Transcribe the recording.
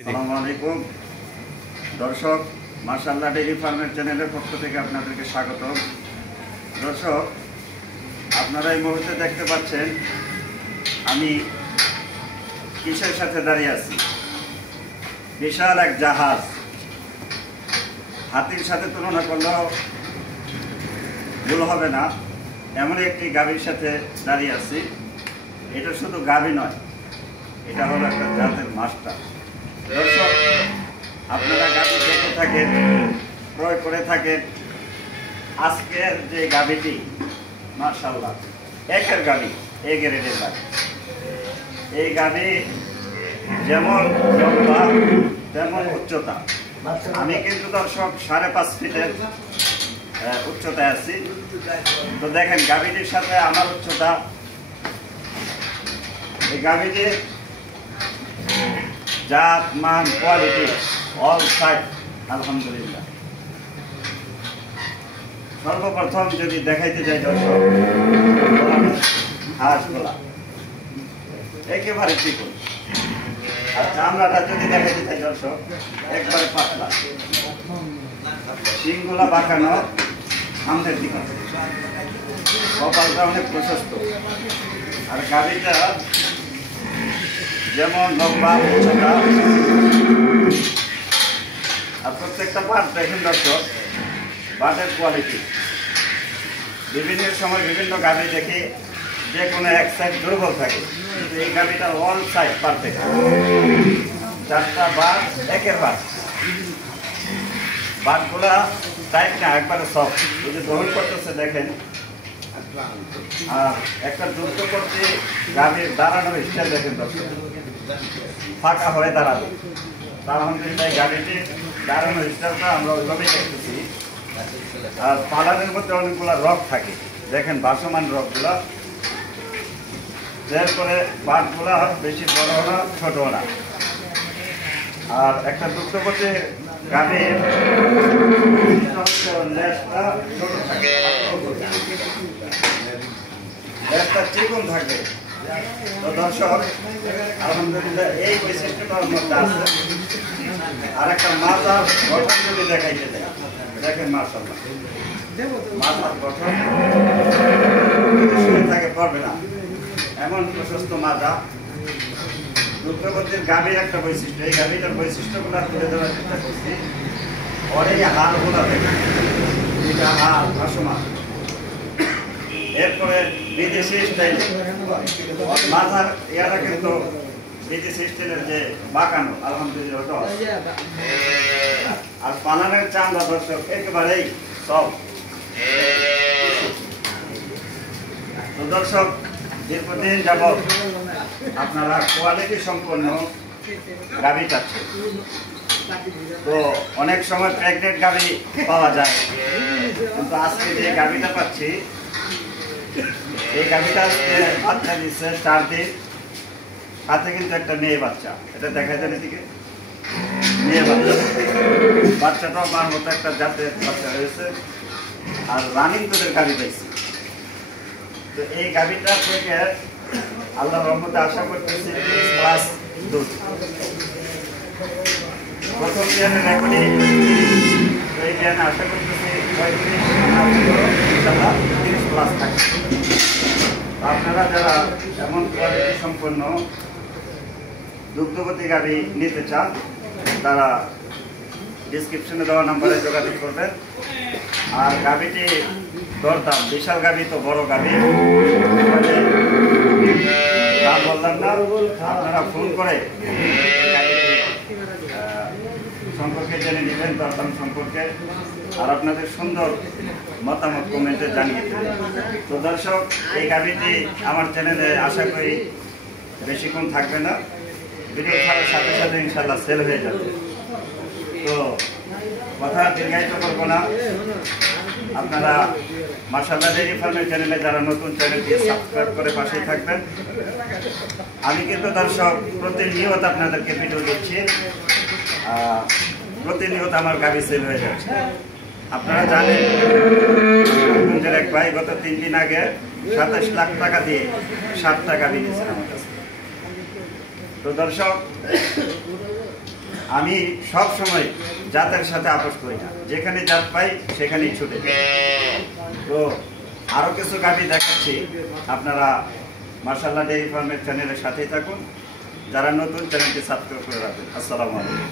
আসসালামু আলাইকুম দর্শক, মাশাআল্লাহ ডেইরি ফার্মের চ্যানেলের পক্ষ থেকে আপনাদেরকে স্বাগত। দর্শক, আপনারা এই মুহূর্তে দেখতে পাচ্ছেন আমি কিসের সাথে দাঁড়িয়ে আছি। বিশাল এক জাহাজ, হাতির সাথে তুলনা করলেও ভুল হবে না, এমন একটি গাভীর সাথে দাঁড়িয়ে আছি। এটা শুধু গাভী নয়, এটা হলো একটা জাতের মাস্টার। দর্শক, আপনারা গাভী দেখে থাকেন, ক্রয় করে থাকেন। আজকের যে গাভীটি মাশাআল্লাহ একের গাভী, এ গ্রেডের গাভী। এই গাভী যেমন লম্বা তেমন উচ্চতা। আমি কিন্তু দর্শক 5.5 ফিটের উচ্চতায় আছি। তো দেখেন গাভীটির সাথে আমার উচ্চতা। এই গাভীটির জাত, মান, কোয়ালিটি অল সাইড আলহামদুলিল্লাহ। সর্বপ্রথম যদি দেখাইতে যাই দর্শক, হাঁস গোলা একেবারে চিকন। আর চামড়াটা যদি দেখাইতে চাই দর্শক, একবারে পাতলা, শিংগুলা বাঁকানো সামনের দিকে, কপালটা অনেক প্রশস্ত। আর গাড়িটা যেমন লম্বা উচ্চতা, আর প্রত্যেকটা পাট দেখেন দর্শক, পাটের কোয়ালিটি। বিভিন্ন সময় বিভিন্ন গাভী দেখি যে কোনো এক সাইড দুর্বল থাকে, কিন্তু এই গাভীটা অল সাইড পারফেক্ট। 4টা বাট একের বাট, বাটগুলা টাইট না, একবারে সফট। এই যে দহন করতেছে দেখেন। আর একটা যুদ্ধ করতে গাভীর দাঁড়ানোর স্টাইল দেখেন দর্শক, ফাঁকা হয়ে দাঁড়াবে। আলহামদুলিল্লাহ গাভীটির দাঁড়ানোর স্টাইলটা আমরা ওইভাবেই দেখতেছি। আর পালানের মধ্যে অনেকগুলো রগ থাকে, দেখেন ভাসমান রগগুলা। এরপরে বাটগুলা বেশি বড় না, ছোট না। আর একটা দুগ্ধ করতে গাভীর লেজটা ছোট থাকে, লেজটা চিকন থাকে। তো দর্শক, আলহামদুলিল্লাহ এই বৈশিষ্ট্যটার মধ্যে আছে। আর একটা মাথার গঠন যদি দেখাইতে দেয়, দেখেন মাশাআল্লাহ মাথার গঠন থাকে, পারবে না এমন প্রশস্ত মাথা। দুগ্ধবতীর গাভীর একটা বৈশিষ্ট্য, এই গাভীটার বৈশিষ্ট্যগুলো তুলে ধরার চেষ্টা করছি। অনেক হাড়গুলা দেখেন, এটা হাড় ভাসমান। এরপরে বিদেশি স্টাইল মাথার ইয়াটা কিন্তু বিদেশি স্টাইলের যে বাঁকানো, আলহামদুলিল্লাহ। আর পালানের চামড়া দর্শক একেবারেই সব। তো দর্শক, দীর্ঘদিন যাবৎ আপনারা কোয়ালিটি সম্পন্ন গাভী চাচ্ছেন। তো অনেক সময় প্রেগনেন্ট গাভী পাওয়া যায়, কিন্তু আজকে যে গাভীটা পাচ্ছি, এই গাভীটা বাচ্চা দিচ্ছে 4 দিন, সাথে কিন্তু একটা মেয়ে বাচ্চা। এটা দেখা যায় এদিকে, মেয়ে বাচ্চা। বাচ্চাটাও মার মতো একটা জাতের বাচ্চা হয়েছে। আর রানিং দুধের গাভী পাইছি। তো এই গাভীটা থেকে আল্লাহর রহমতে আশা করতেছি 30+ দুধ। প্রথম জ্ঞানের রেকর্ডিং, তো এই জ্ঞানে আশা করতেছি 30+ থাকে। আপনারা যারা এমন কোয়ালিটি সম্পন্ন দুগ্ধবতী গাভী নিতে চান, তারা ডিসক্রিপশনে দেওয়া নাম্বারে যোগাযোগ করবেন। আর গাভীটি দরদাম, বিশাল গাভী তো বড় গাভী, তা বললাম না। আপনারা ফোন করে সম্পর্কে জেনে নেবেন, দরদাম সম্পর্কে। আর আপনাদের সুন্দর মতামত কমেন্টে জানিয়ে দেবেন। তো দর্শক, এই গাভীটি আমার চ্যানেলে আশা করি বেশিক্ষণ থাকবে না, ভিডিও ছাড়ার সাথে সাথে ইনশাল্লাহ সেল হয়ে যাবে। তো কথা দীর্ঘায়িত করবো না। আপনারা মাশাআল্লাহ ডেইরি ফার্মের চ্যানেলে যারা নতুন, চ্যানেলটি সাবস্ক্রাইব করে পাশেই থাকবেন। আমি কিন্তু দর্শক প্রতিনিয়ত আপনাদেরকে ভিডিও দিচ্ছি, প্রতিনিয়ত আমার গাভী সেল হয়ে যাচ্ছে। আপনারা জানেন আপনাদের এক ভাই গত 3 দিন আগে 27 লাখ টাকা দিয়ে 7টা গাভী দিয়েছেন আমার কাছে। তো দর্শক, আমি সব সময় জাতের সাথে আপোষ করি না, যেখানে জাত পাই সেখানেই ছুটে যাই। তো আরও কিছু গাভী দেখাচ্ছি, আপনারা মার্শাল্লাহ ডেইরি ফার্মের চ্যানেলের সাথেই থাকুন। যারা নতুন চ্যানেলটি সাবস্ক্রাইব করে রাখবেন। আসসালামু আলাইকুম।